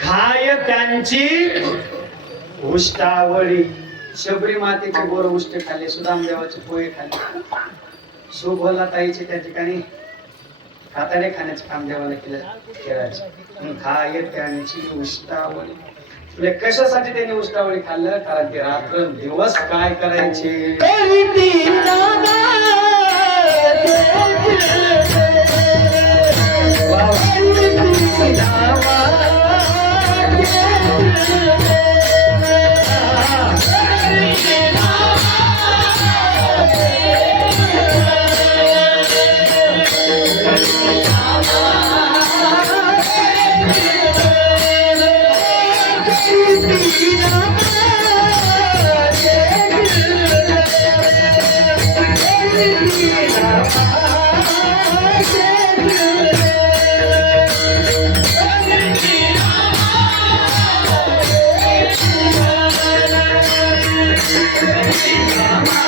खाय त्यांची उष्टावळी. शबरी मातेचे गोर उष्ट खाल्ले सुदाम देवाचे पोहे खाल्ले. शोभला ताईचे त्या ठिकाणी खाताने खाण्याचे काम देवाला केलं खेळायचे खाय त्यांची उष्टावळी. तुला कशासाठी त्यांनी उष्टावळी खाल्लं? कारण ते रात्र दिवस काय करायचे? Thank you.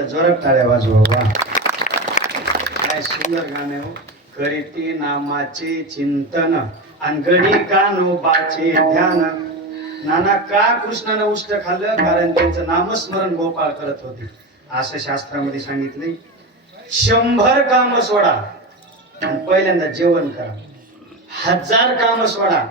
गोड जोरात टाळ्या वाजवा वा. काय सुंदर गाणे हो. करीती नामाचे चिंतन आणि कानोबाचे ध्यान. नाना का कृष्णानं उष्ट खाल्लं? कारण त्यांचं नामस्मरण गोपाळ करत होते. असं शास्त्रामध्ये सांगितले शंभर काम सोडा आणि पहिल्यांदा जेवण करा. हजार काम सोडा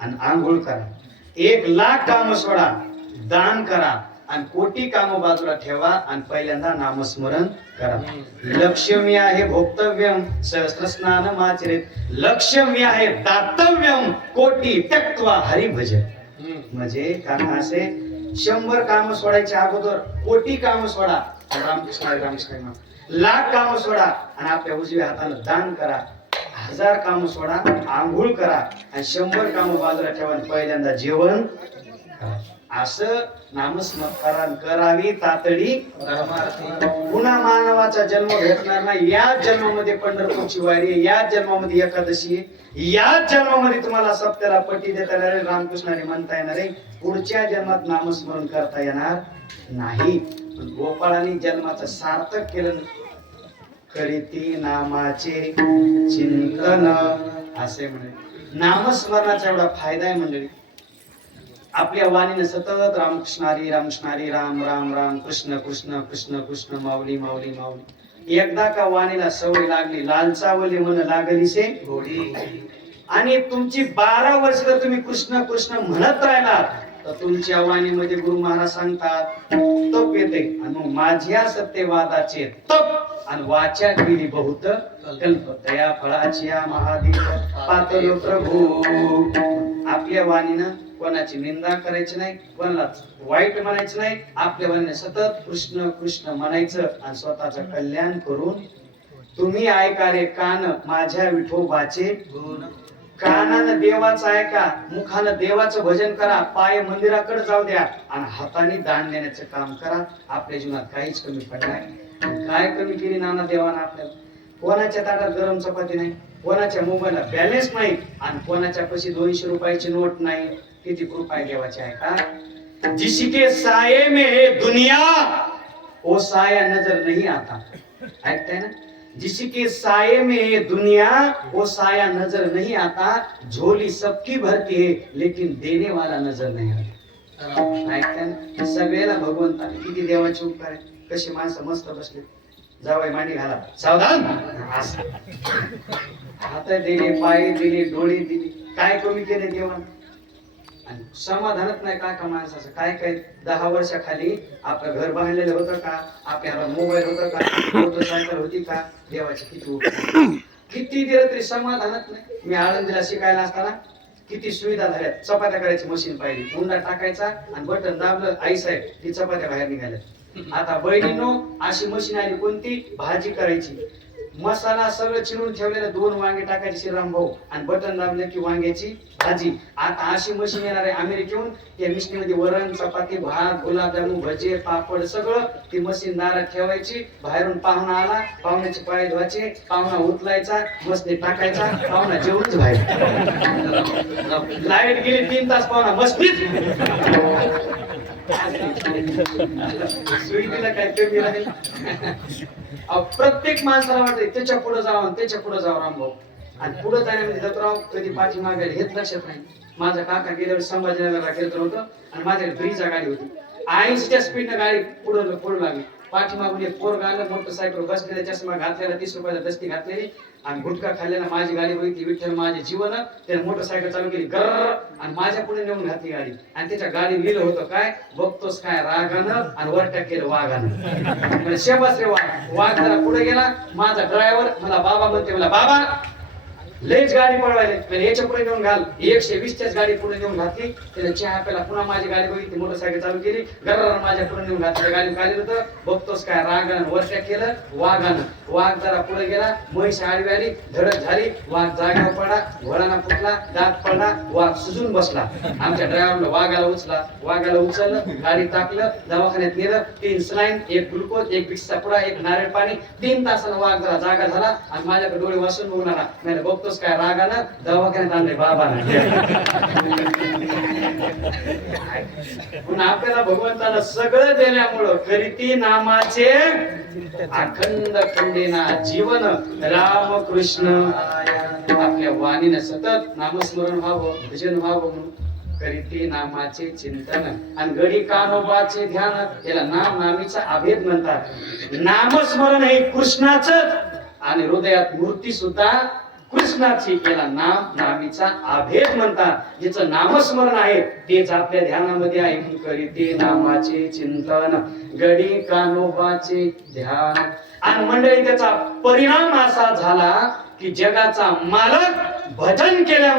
आणि आंघोळ करा. एक लाख काम सोडा. दान करा. आणि कोटी काम बाजूला ठेवा आणि पहिल्यांदा नामस्मरण करा. लक्ष्मी आहे भोक्तव्यम सहस्र स्नान माचरित. लक्ष्मी आहे दातव्यम कोटी त्यक्त्वा हरिभजन म्हणजे कारण असे शंभर काम सोडायच्या अगोदर कोटी काम सोडा. रामकृष्ण रामकृष्ण. लाख काम सोडा आणि आपल्या उजव्या हातानं दान करा. हजार काम सोडा आंघोळ करा आणि शंभर काम बाजूला ठेवा आणि पहिल्यांदा जेवण करा. असं नामस्मरण करावी तातडी पुन्हा मानवाचा जन्म भेटणार नाही. याच जन्मामध्ये पंढरपूरची वारी आहे, याच जन्मामध्ये एकादशी आहे, याच जन्मामध्ये तुम्हाला सप्त्याला पट्टी देता येणार आहे, रामकृष्णाने म्हणता येणार आहे पुढच्या जन्मात नामस्मरण करता येणार नाही. गोपाळाने जन्माचं सार्थक केलं. करीती नामाचे चिंतन. असे म्हणे. नामस्मरणाचा एवढा फायदा आहे मंडळी. आपल्या वाणीने सतत रामकृष्ण हरी रामकृष्ण हरी राम राम राम कृष्ण कृष्ण कृष्ण कृष्ण माऊली माऊली माऊली. एकदा का वाणीला सवय लागली लालचावली मन लागली से गोडी. आणि तुमची बारा वर्ष जर तुम्ही कृष्ण कृष्ण म्हणत राहिलात तर तुमच्या वाणीमध्ये गुरु महाराज सांगतात तप येते आणि मग माझ्या सत्यवादाचे तप आणि वाचा गेली बहुत कल्प दया फळाची महादेव पातळ प्रभू. आपल्या वाणीनं कोणाची निंदा करायची नाही कोणाला वाईट म्हणायचं नाही. आपल्या वाणीने सतत कृष्ण कृष्ण म्हणायचं आणि स्वतःचं कल्याण करून तुम्ही ऐका रे कान माझ्या विठोबाचे. कानानं देवाचं ऐका मुखानं देवाचं भजन करा पाय मंदिराकडे जाऊ द्या आणि हाताने दान देण्याचं काम करा. आपल्या जीवनात काहीच कमी पडणार काय कमी केली नाना देवानं आपल्याला? कोणाच्या ताटात गरम चपाती नाही? कोणाच्या मोबाईलला बॅलन्स नाही आणि कोणाच्या पशी दोनशे रुपयाची नोट नाही किती कृपा देवाची आहे का? जिशिके साये मे हे दुनिया ओ साया नजर नाही आता. ऐकताय ना? जिशिके साये में हे दुनिया वो साया नजर नहीं आता. झोली सबकी भरती है लेकिन देने वाला नजर नाही आता. ऐकताय ना? सगळ्याला भगवंताने किती देवाचे उपकार आहे. कशी माणसं मस्त बसले जावई मांडी घाला. सावधान. हात दिले पाय दिली डोळी दिली. काय कमी केले देवा आणि समाधानच नाही काय का माणसाचं? काय काय दहा वर्षाखाली आपलं घर बांधलेलं होतं का? आपल्याला मोबाईल होतं का? मोटरसायकल होती का? देवाची किती किती दिलं तरी समाधानच नाही. मी आळंदीला शिकायला असताना किती सुविधा झाल्या. चपात्या करायची मशीन पाहिली. हुंडा टाकायचा आणि बटन दाबलं. आई साहेब ती चपात्या बाहेर निघाल्या. आता बहिणीनो अशी मशीन आली कोणती? भाजी करायची. मसाला सगळं चिरून ठेवलेलं दोन वांगे टाकायचे श्रीराम भाऊ आणि बटन दाबले की वांग्याची भाजी. आता अशी मशीन येणार आहे अमेरिकेहून. त्या मिशनीमध्ये वरण चपाती भात गुलाबजामू भजे पापड सगळं ती मशीन दारात ठेवायची. बाहेरून पाहुणा आला पाहुण्याचे पाय धुवायचे पाहुणा उचलायचा मस्ती टाकायचा पाहुणा जेवणच बाहेर. लाइट गेली तीन तास पाहुणा मस्तीच प्रत्येक माणसाला वाटते त्याच्या पुढे जावं आणि त्याच्या पुढे जावं रामभाऊ. आणि पुढे जाण्यामध्ये दत्तराव कधी पाठी मागे हेच लक्षात नाही. माझा काका गेल्या वेळेस संभाजीनगरला गेलं होतं आणि माझ्याकडे ब्रिजा गाडी होती. ऐंशीच्या स्पीडनं गाडी पुढे पुढे लागली. पाठीमागून एक पोर गाणं मोटरसायकल बसलेला चष्मा घातलेला तीस रुपयाला दस्ती घातलेली. आणि गुटखा खाल्लेला माझी गाडी बघितली विठ्ठल माझे जीवन त्याने मोटरसायकल चालू केली गर आणि माझ्या पुढे नेऊन घातली गाडी. आणि त्याच्या गाडी लिहिलं होतं काय? बघतोस काय रागानं आणि वरट्या केलं वाघानं. म्हणजे शेबास रे वाघ. वाघ जरा पुढे गेला माझा ड्रायव्हर मला बाबा म्हणते मला बाबा लयच गाडी पळवायला याच्यापुढे नेऊन घाल. एकशे वीसच्याच गाडी पुढे नेऊन घातली. त्याला चहा प्याला पुन्हा माझी गाडी बघितली. मोटरसायकल चालू केली. गर्र माझ्या पुढे नेऊन घातली गाडी खाली होतं. बघतोस काय? रागानं वरट्या केलं वाघानं. वाघ जरा पुढे गेला. म्हैस आडवी आली. धडक झाली. वाघ जागा पडला. घोडाना फुटला. दात पडला. वाघ सुजून बसला. आमच्या ड्रायव्हरला वाघाला उचला. वाघाला उचललं. गाडी टाकलं. दवाखान्यात नेलं. तीन स्लाईन एक ग्लुकोज एक बिक्सचा पुडा एक नारळ पाणी. तीन तासानं वाघ जरा जागा झाला. आणि माझ्याकडे डोळे वाचून बघणारा नाही बघतोस काय रागानं दवाखान्यात आणले बाबानं. पुन्हा आपल्याला भगवंतानं सगळं देण्यामुळं करीती नामाचे अखंड खंडेना जीवन. राम कृष्ण आपल्या वाणीनं सतत नामस्मरण व्हावं भजन व्हावं म्हणून करीते नामाचे चिंतन आणि गडी कानोबाचे ध्यान याला नाम नामीचा अभेद म्हणतात. नामस्मरण हे कृष्णाच आणि हृदयात मूर्ती सुद्धा कृष्णाची याला नाम नामीचा अभेद म्हणतात. ज्याचं नामस्मरण आहे तेच आपल्या ध्यानामध्ये आहे. मी करीते नामाचे चिंतन गडी कानोबाचे ध्यान. आणि मंडळी त्याचा परिणाम असा झाला की जगाचा मालक भजन केल्या